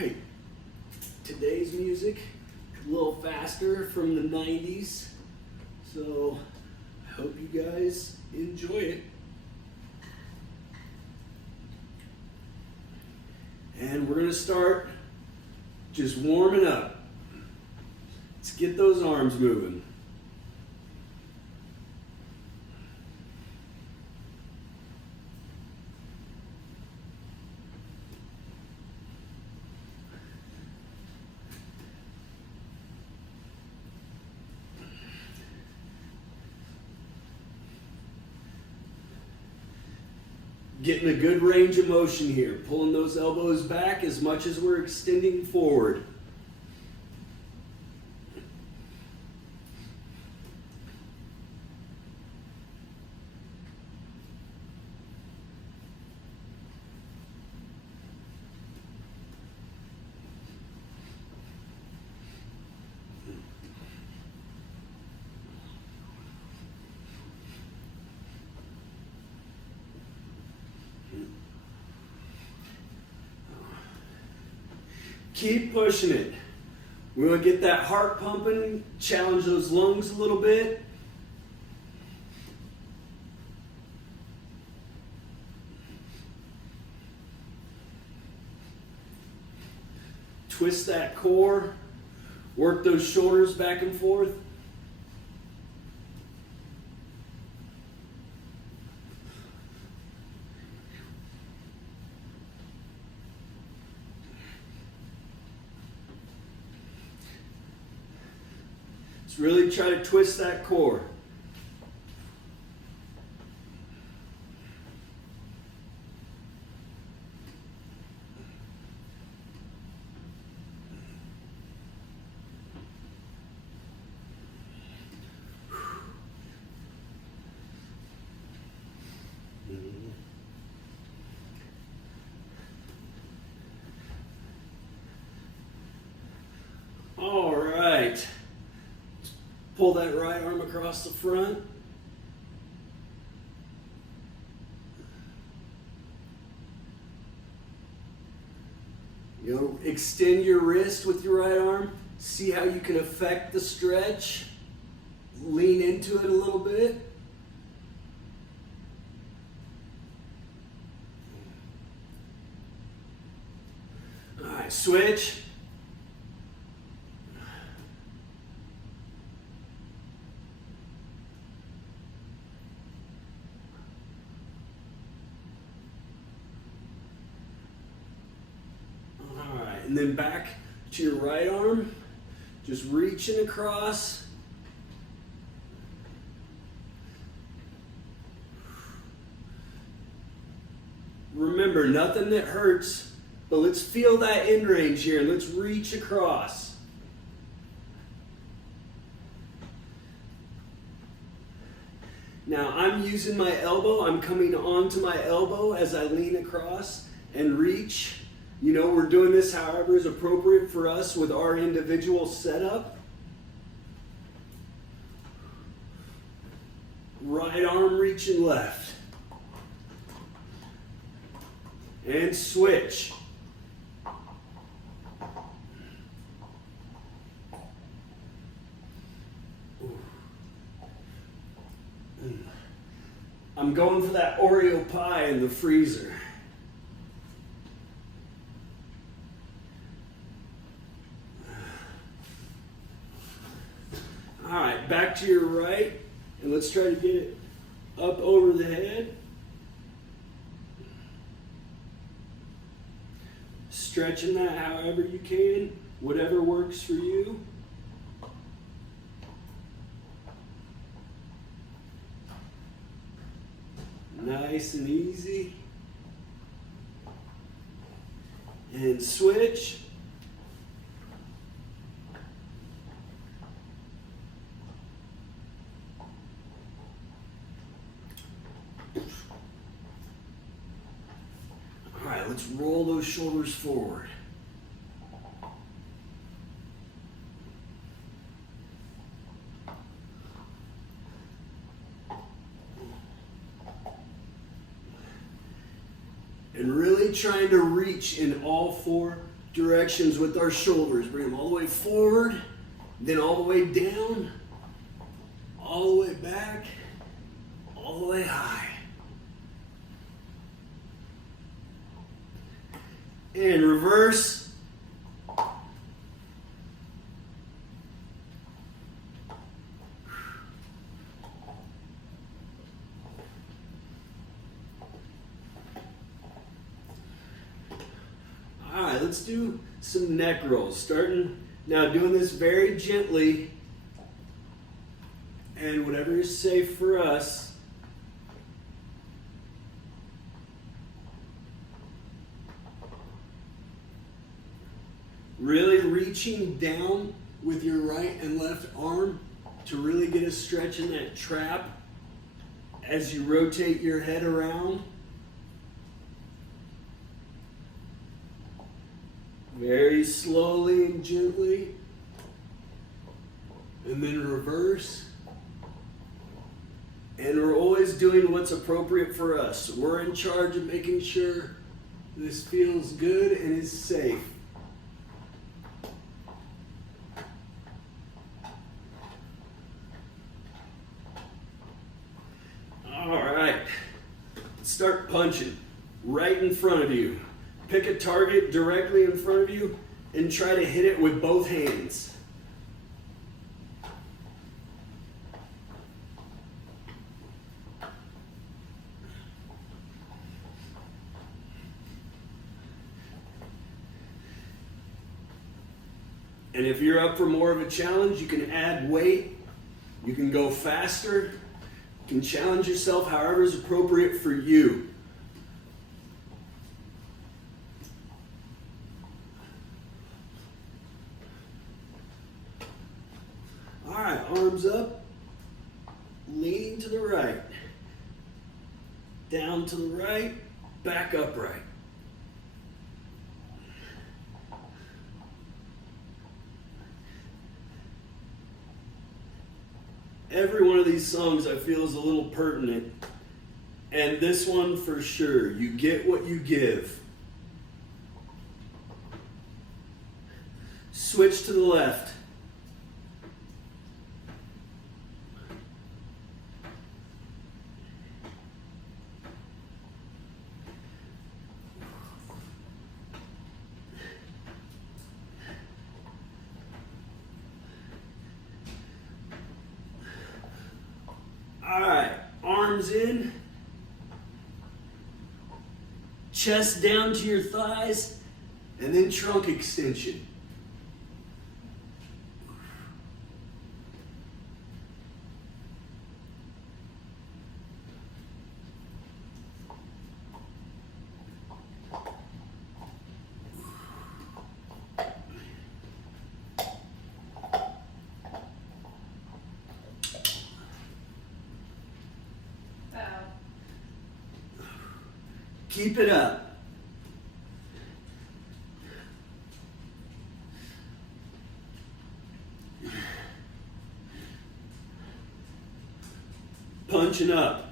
right, today's music, a little faster from the 90s, so I hope you guys enjoy it. And we're gonna start just warming up. Let's get those arms moving. Getting a good range of motion here, pulling those elbows back as much as we're extending forward. Keep pushing it. We want to get that heart pumping, challenge those lungs a little bit. Twist that core, work those shoulders back and forth. Really try to twist that core. All right. Pull that right arm across the front. Extend your wrist with your right arm. See how you can affect the stretch. Lean into it a little bit. All right, switch. And then back to your right arm, just reaching across. Remember, nothing that hurts, but let's feel that end range here and let's reach across. Now I'm using my elbow, I'm coming onto my elbow as I lean across and reach. You know, we're doing this however is appropriate for us with our individual setup. Right arm reaching left. And switch. I'm going for that Oreo pie in the freezer. All right, back to your right, and let's try to get it up over the head. Stretching that however you can, whatever works for you. Nice and easy. And switch. All right, let's roll those shoulders forward. And really trying to reach in all four directions with our shoulders. Bring them all the way forward, then all the way down, all the way back, all the way high. And reverse. All right, let's do some neck rolls. Starting now, doing this very gently, and whatever is safe for us. Really reaching down with your right and left arm to really get a stretch in that trap as you rotate your head around. Very slowly and gently. And then reverse. And we're always doing what's appropriate for us. We're in charge of making sure this feels good and is safe. Start punching right in front of you. Pick a target directly in front of you and try to hit it with both hands. And if you're up for more of a challenge, you can add weight, you can go faster. You can challenge yourself however is appropriate for you. All right, arms up, leaning to the right, down to the right, back upright. Every one of these songs I feel is a little pertinent, and this one for sure. You get what you give. Switch to the left. All right, arms in, chest down to your thighs, and then trunk extension. Keep it up. Punching up.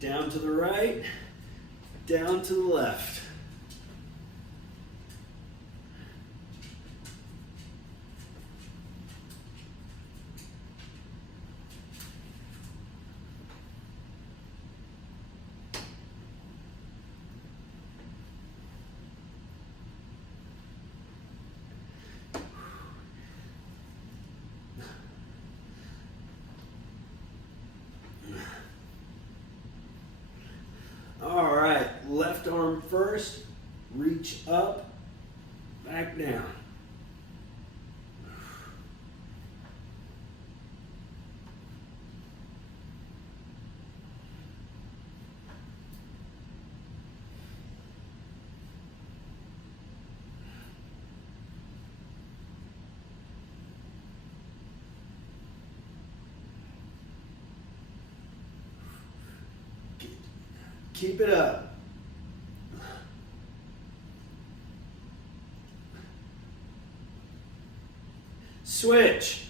Down to the right, down to the left. All right, left arm first, reach up, back down. Keep it up. Switch.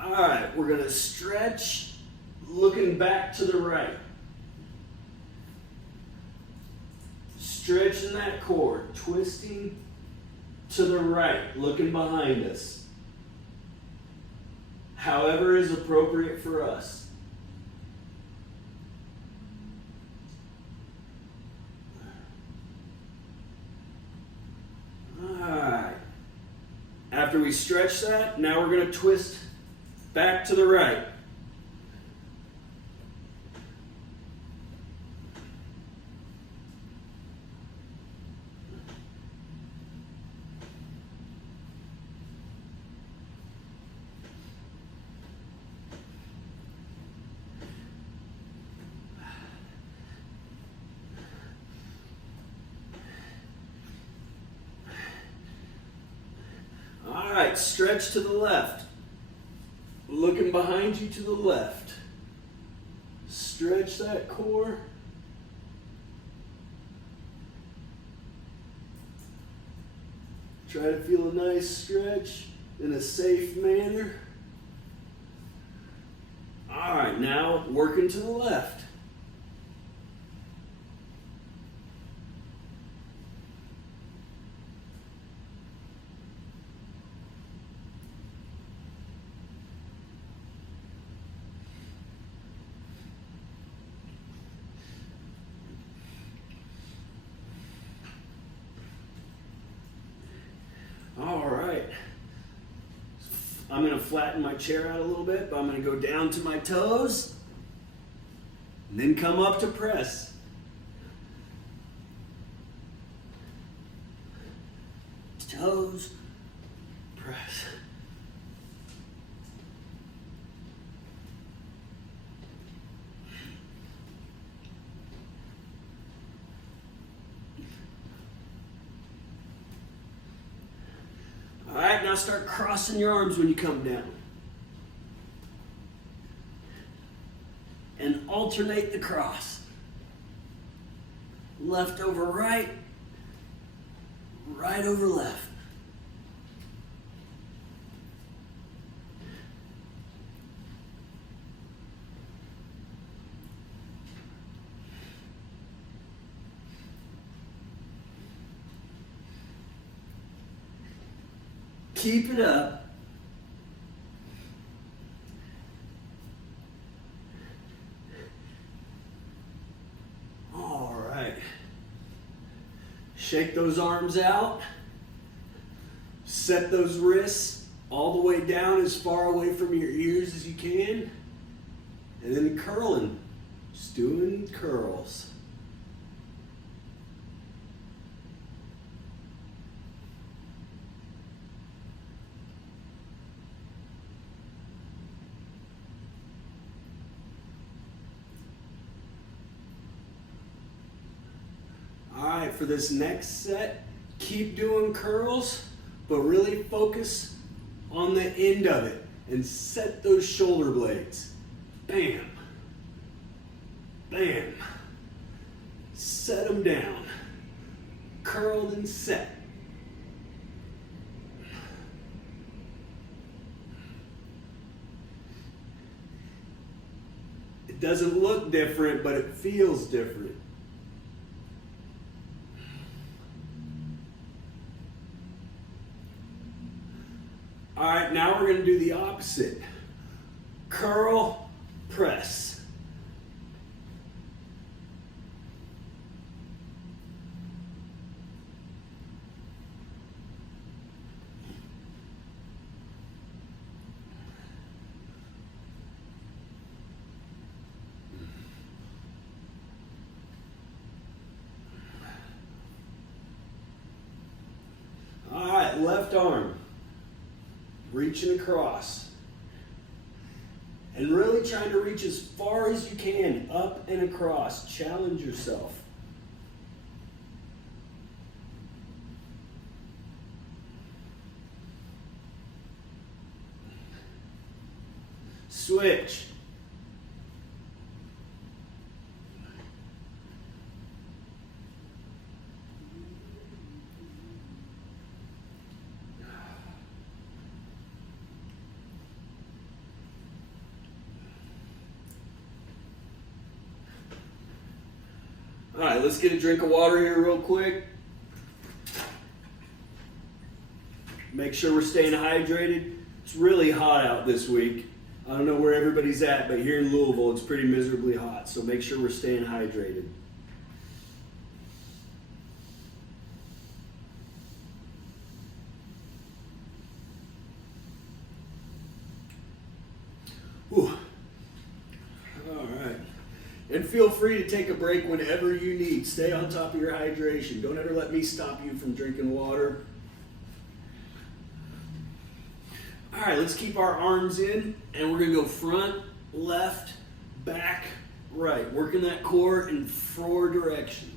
All right, we're going to stretch, looking back to the right. Stretching that core, twisting to the right, looking behind us. However is appropriate for us. All right. After we stretch that, now we're going to twist back to the right. All right, stretch to the left. Looking behind you to the left. Stretch that core. Try to feel a nice stretch in a safe manner. All right, now working to the left. All right, I'm going to flatten my chair out a little bit, but I'm going to go down to my toes and then come up to press. Toes, press. All right, now start crossing your arms when you come down. And alternate the cross. Left over right, right over left. Keep it up. All right. Shake those arms out. Set those wrists all the way down as far away from your ears as you can. And then curling. Just doing curls. Alright, for this next set, keep doing curls, but really focus on the end of it and set those shoulder blades. Bam. Bam. Set them down. Curled and set. It doesn't look different, but it feels different. All right, now we're going to do the opposite. Curl, press. left arm, reaching across. And really trying to reach as far as you can, up and across. Challenge yourself. Switch. All right, let's get a drink of water here real quick. Make sure we're staying hydrated. It's really hot out this week. I don't know where everybody's at, but here in Louisville, it's pretty miserably hot. So make sure we're staying hydrated. Whew. All right. And feel free to take a break whenever you need. Stay on top of your hydration. Don't ever let me stop you from drinking water. All right, let's keep our arms in, and we're gonna go front, left, back, right. Working that core in 4 directions.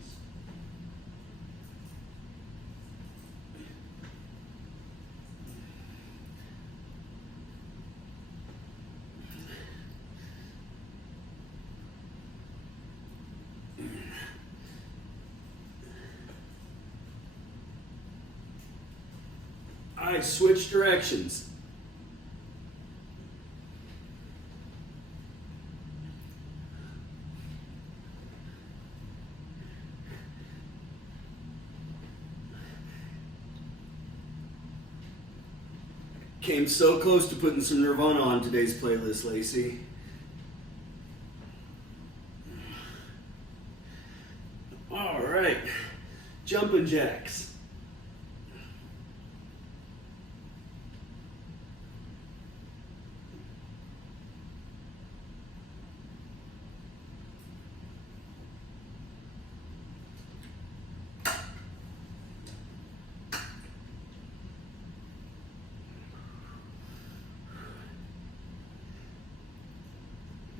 All right, switch directions. Came so close to putting some Nirvana on today's playlist, Lacey. All right, jumping jacks.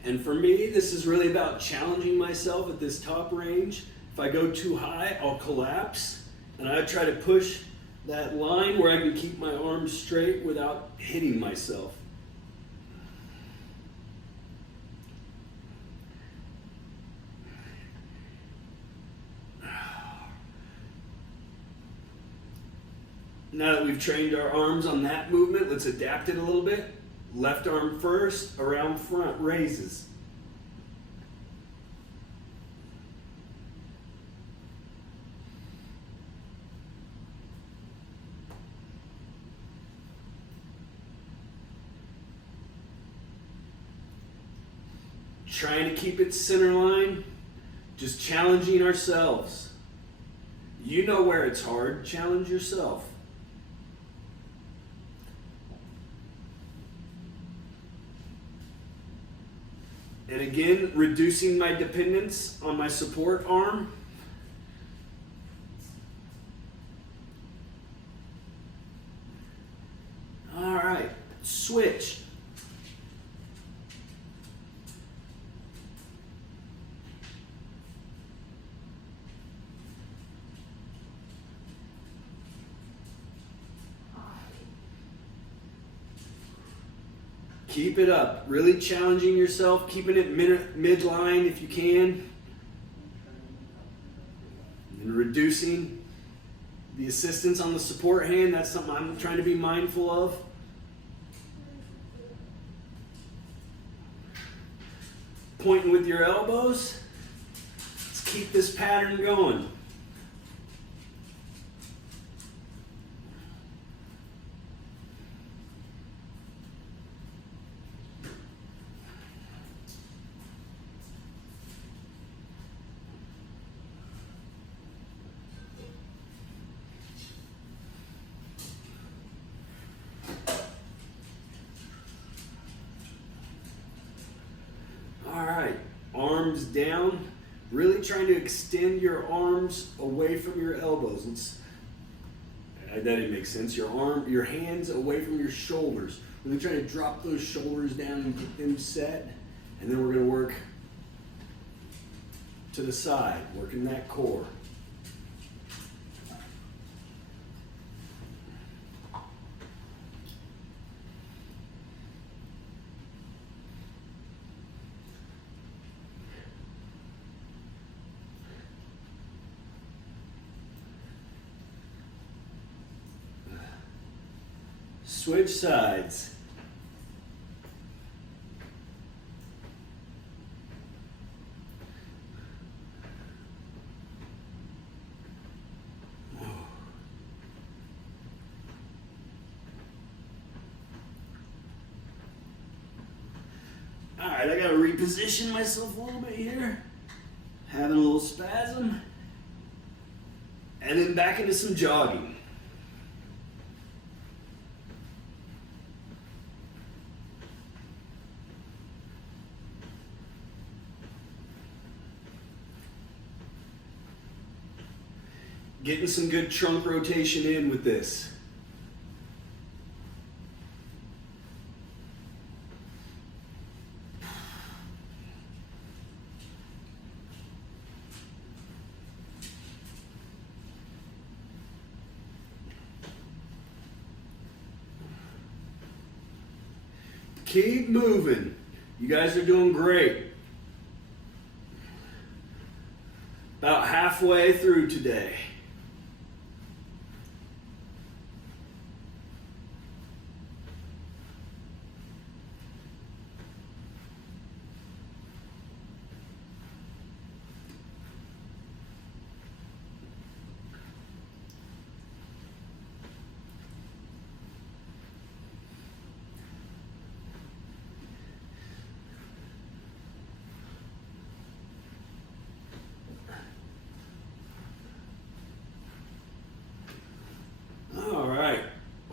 And for me, this is really about challenging myself at this top range. If I go too high, I'll collapse. And I try to push that line where I can keep my arms straight without hitting myself. Now that we've trained our arms on that movement, let's adapt it a little bit. Left arm first, around front, raises. Trying to keep it center line, just challenging ourselves. You know where it's hard, challenge yourself. And again, reducing my dependence on my support arm. All right, switch. Keep it up, really challenging yourself, keeping it midline if you can, and reducing the assistance on the support hand. That's something I'm trying to be mindful of. Pointing with your elbows. Let's keep this pattern going. Arms down, really trying to extend your arms away from your elbows. That didn't make sense. Your hands away from your shoulders. We're gonna try to drop those shoulders down and get them set. And then we're gonna work to the side, working that core. Switch sides. All right, I gotta reposition myself a little bit here. Having a little spasm. And then back into some jogging. Getting some good trunk rotation in with this. Keep moving. You guys are doing great. About halfway through today.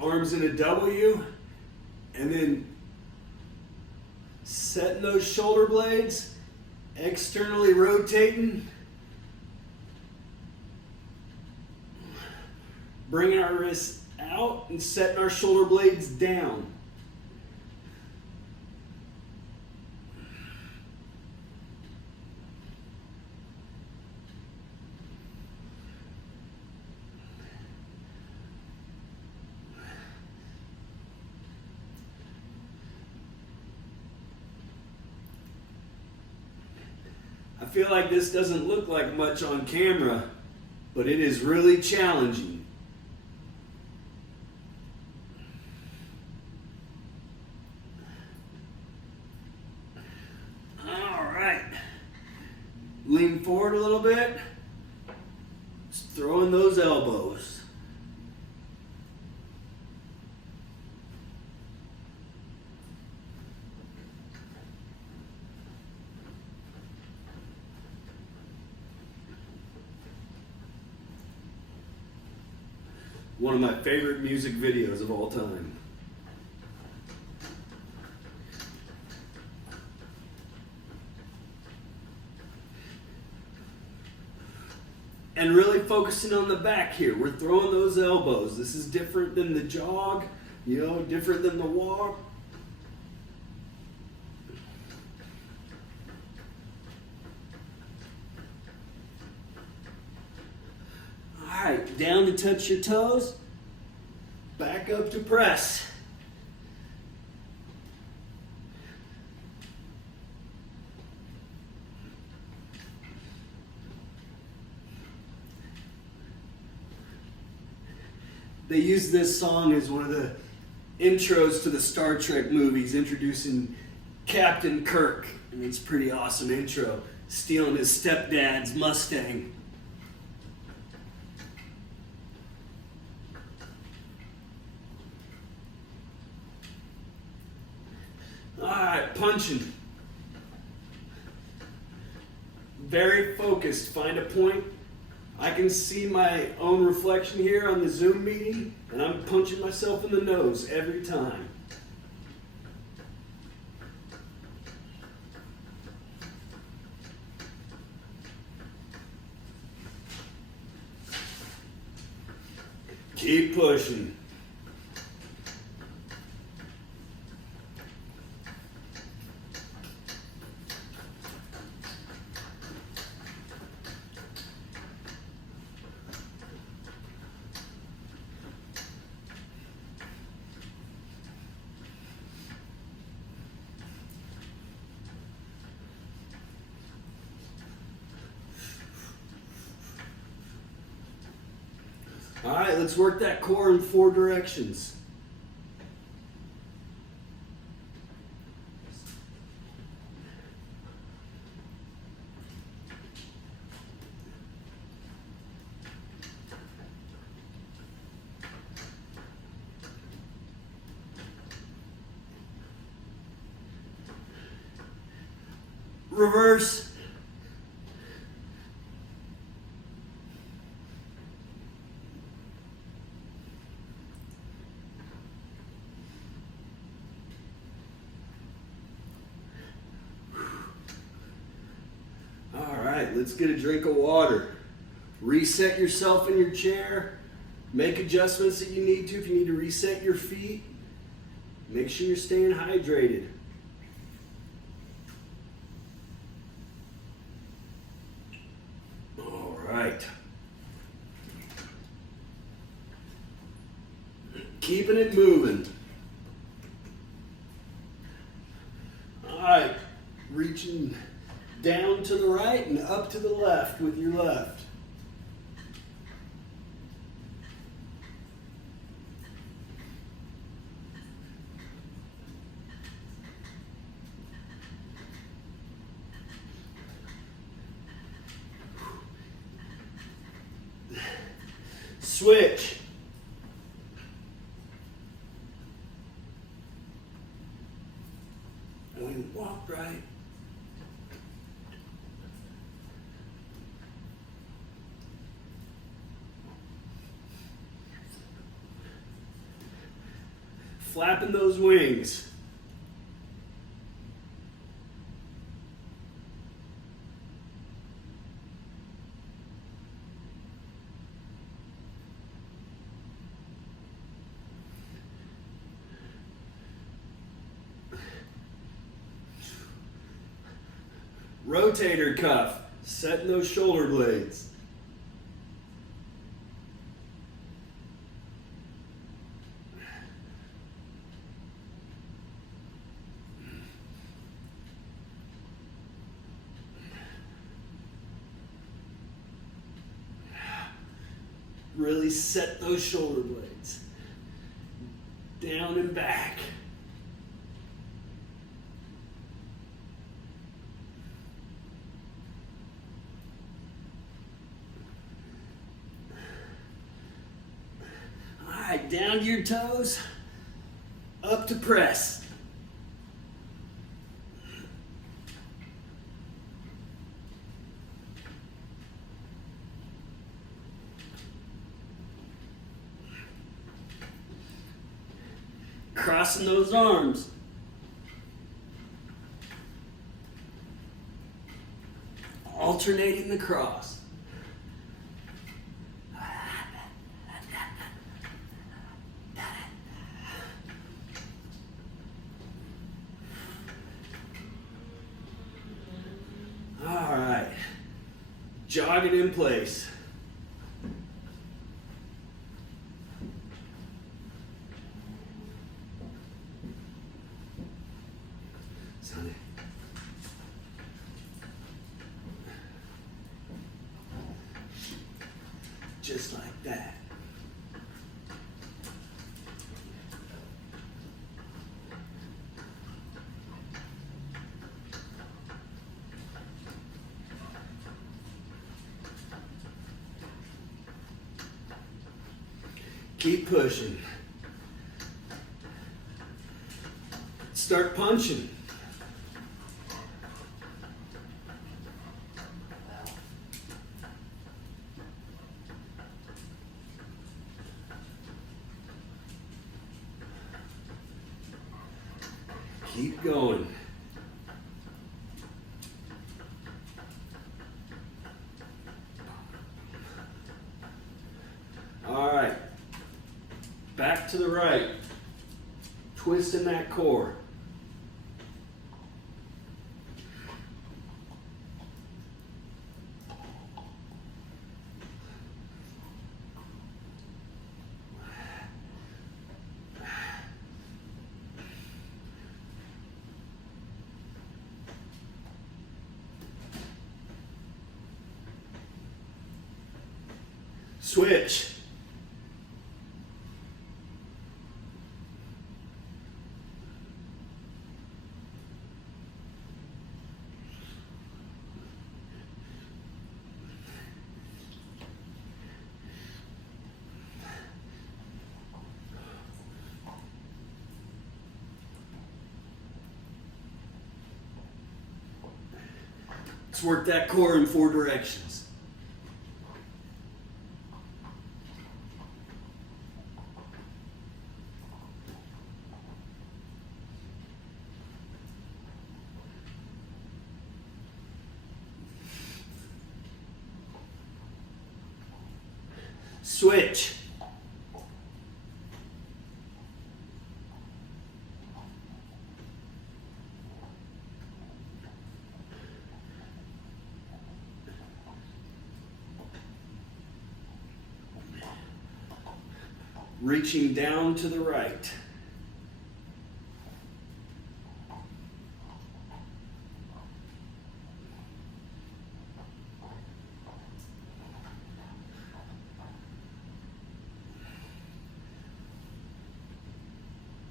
Arms in a W, and then setting those shoulder blades, externally rotating, bringing our wrists out and setting our shoulder blades down. I feel like this doesn't look like much on camera, but it is really challenging. All right. Lean forward a little bit. Just throw in those elbows. One of my favorite music videos of all time. And really focusing on the back here. We're throwing those elbows. This is different than the jog, different than the walk. Alright, down to touch your toes, back up to press. They use this song as one of the intros to the Star Trek movies, introducing Captain Kirk, and it's a pretty awesome intro, stealing his stepdad's Mustang. Alright, punching. Very focused. Find a point. I can see my own reflection here on the Zoom meeting, and I'm punching myself in the nose every time. Keep pushing. All right, let's work that core in 4 directions. Reverse. Let's get a drink of water. Reset yourself in your chair. Make adjustments that you need to. If you need to reset your feet, make sure you're staying hydrated. All right. Keeping it moving. All right. Reaching down to the right and up to the left with your left. Switch. And we walk right. Flapping those wings. Rotator cuff, setting those shoulder blades. Really set those shoulder blades. Down and back. All right, down to your toes, up to press. Crossing those arms. Alternating the cross. All right. Jogging in place. Just like that. Keep pushing. Start punching. Keep going. All right. back to the right. Twisting that core. Switch. Let's work that core in 4 directions. Switch. Reaching down to the right.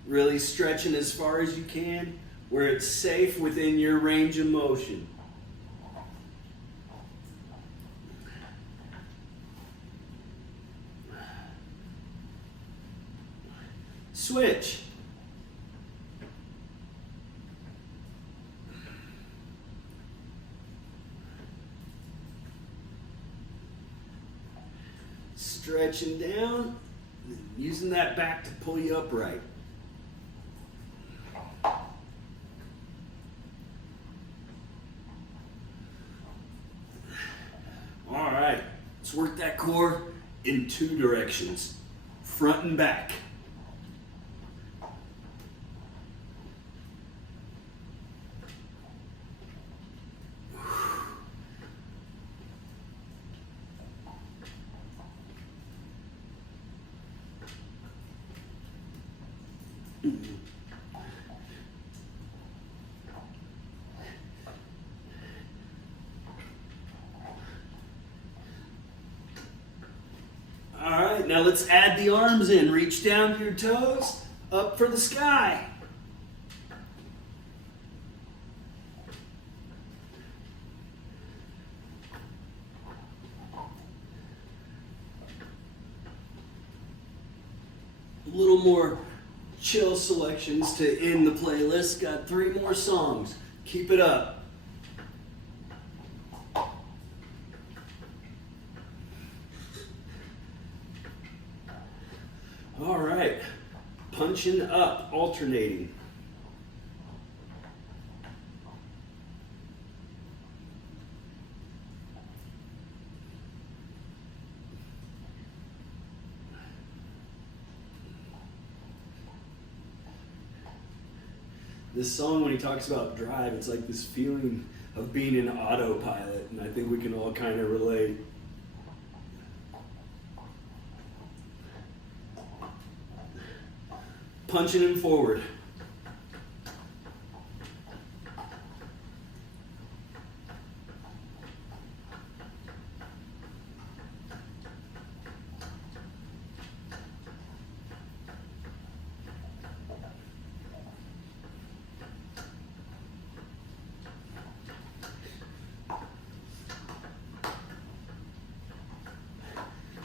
Really stretching as far as you can, where it's safe within your range of motion. Switch. Stretching down, using that back to pull you upright. All right, let's work that core in 2 directions, front and back. All right, now let's add the arms in. Reach down to your toes, up for the sky. A little more chill selections to end the playlist. Got 3 more songs. Keep it up. All right, punching up, alternating. This song, when he talks about drive, it's like this feeling of being in autopilot, and I think we can all kind of relate. Punching him forward.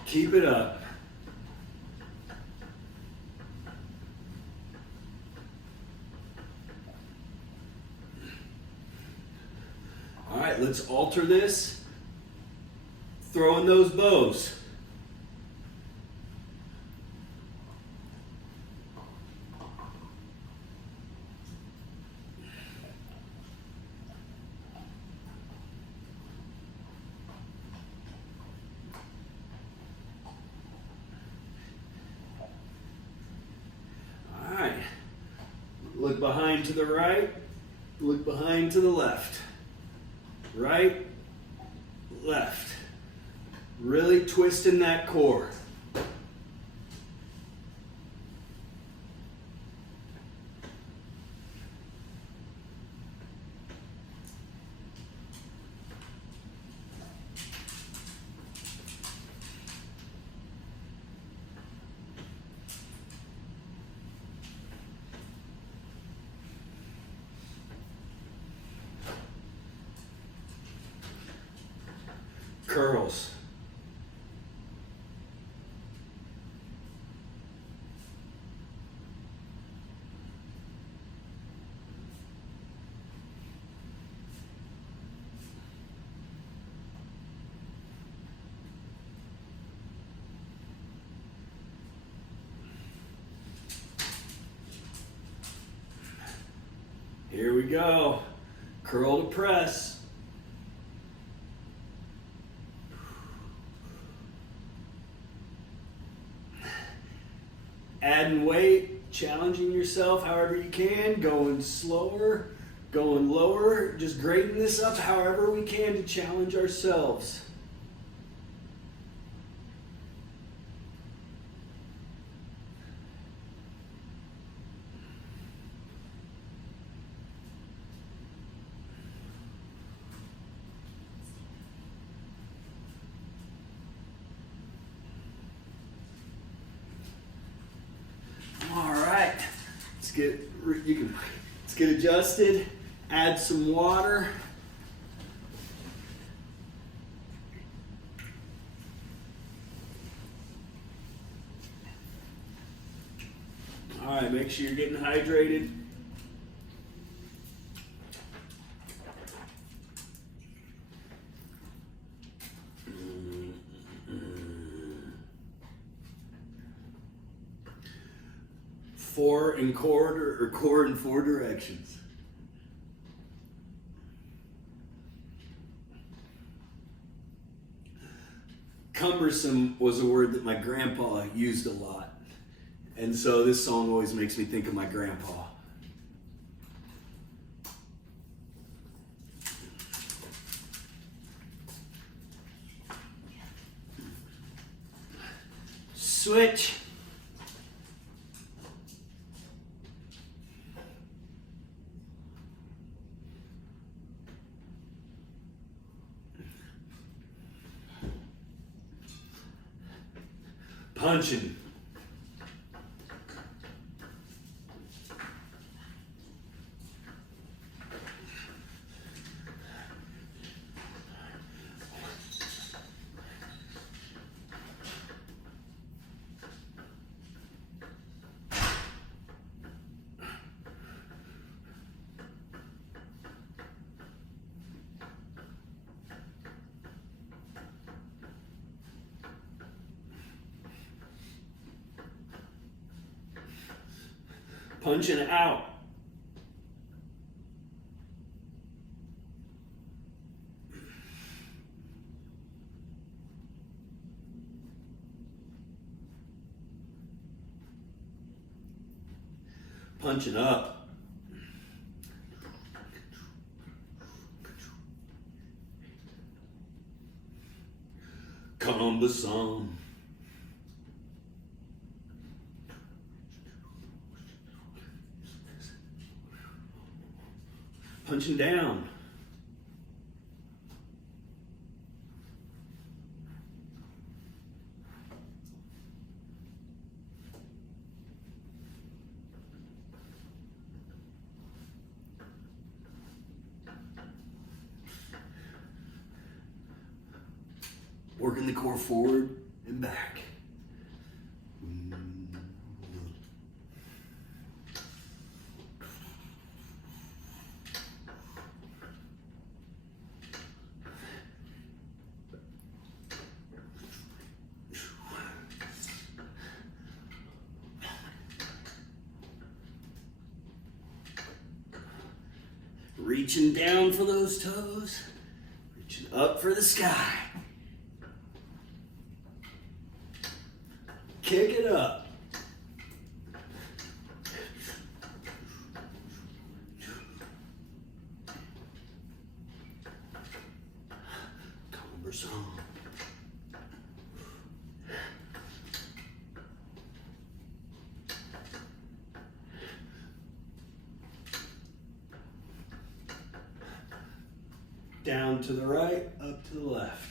Keep it up. All right, let's alter this. Throw in those bows. behind to the right, look behind to the left. Right, left. Really twisting that core. Curls. Here we go. Curl to press. Adding weight, challenging yourself however you can, going slower, going lower, just grading this up however we can to challenge ourselves. Let's get adjusted, add some water. All right, make sure you're getting hydrated. Four and quarter, or core in 4 directions. Cumbersome was a word that my grandpa used a lot. And so this song always makes me think of my grandpa. Switch. Punching. Punching out. Punching up. Cumbersome. Punching down. Working the core forward and back. Reaching down for those toes, reaching up for the sky. Kick it up. Cumbersome. Down to the right, up to the left.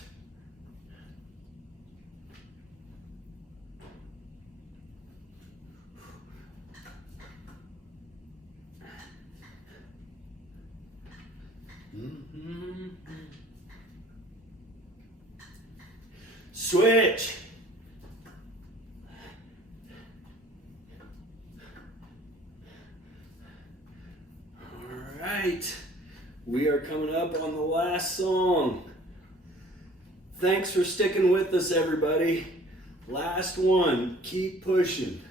Switch. All right. We are coming up on the last song. Thanks for sticking with us, everybody. Last one. Keep pushing.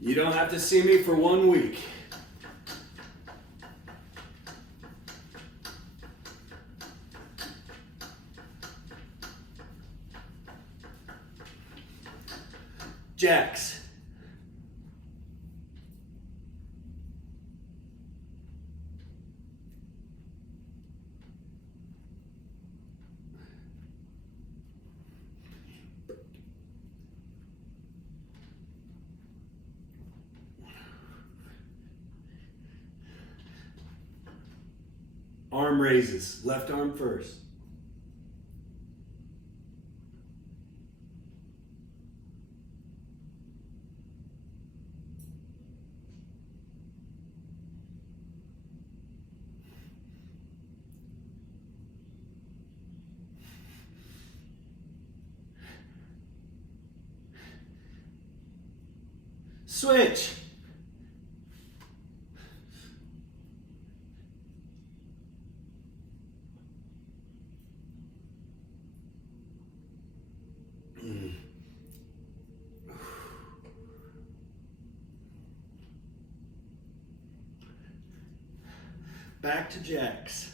You don't have to see me for 1 week. Jacks. Arm raises, left arm first. Switch. Back to jacks.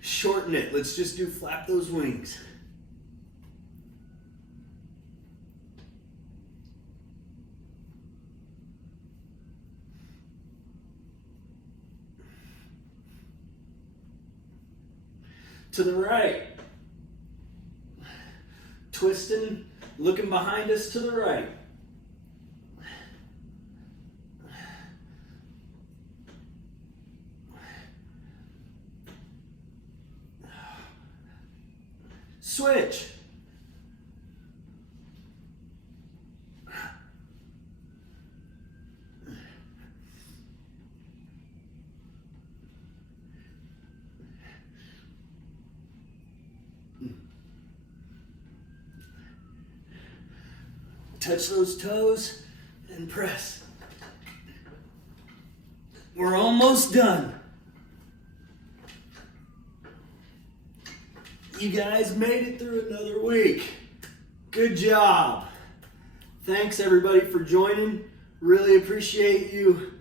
Shorten it. Let's just do flap those wings. To the right. Twisting, looking behind us to the right. Switch. Touch those toes and press. We're almost done. You guys made it through another week. Good job. Thanks everybody for joining. Really appreciate you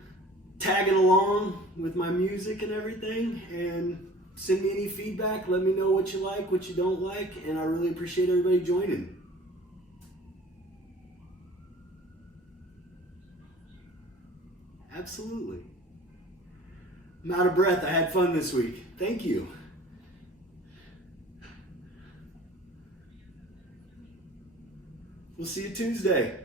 tagging along with my music and everything. And send me any feedback. Let me know what you like, what you don't like. And I really appreciate everybody joining. Absolutely. I'm out of breath. I had fun this week. Thank you. We'll see you Tuesday.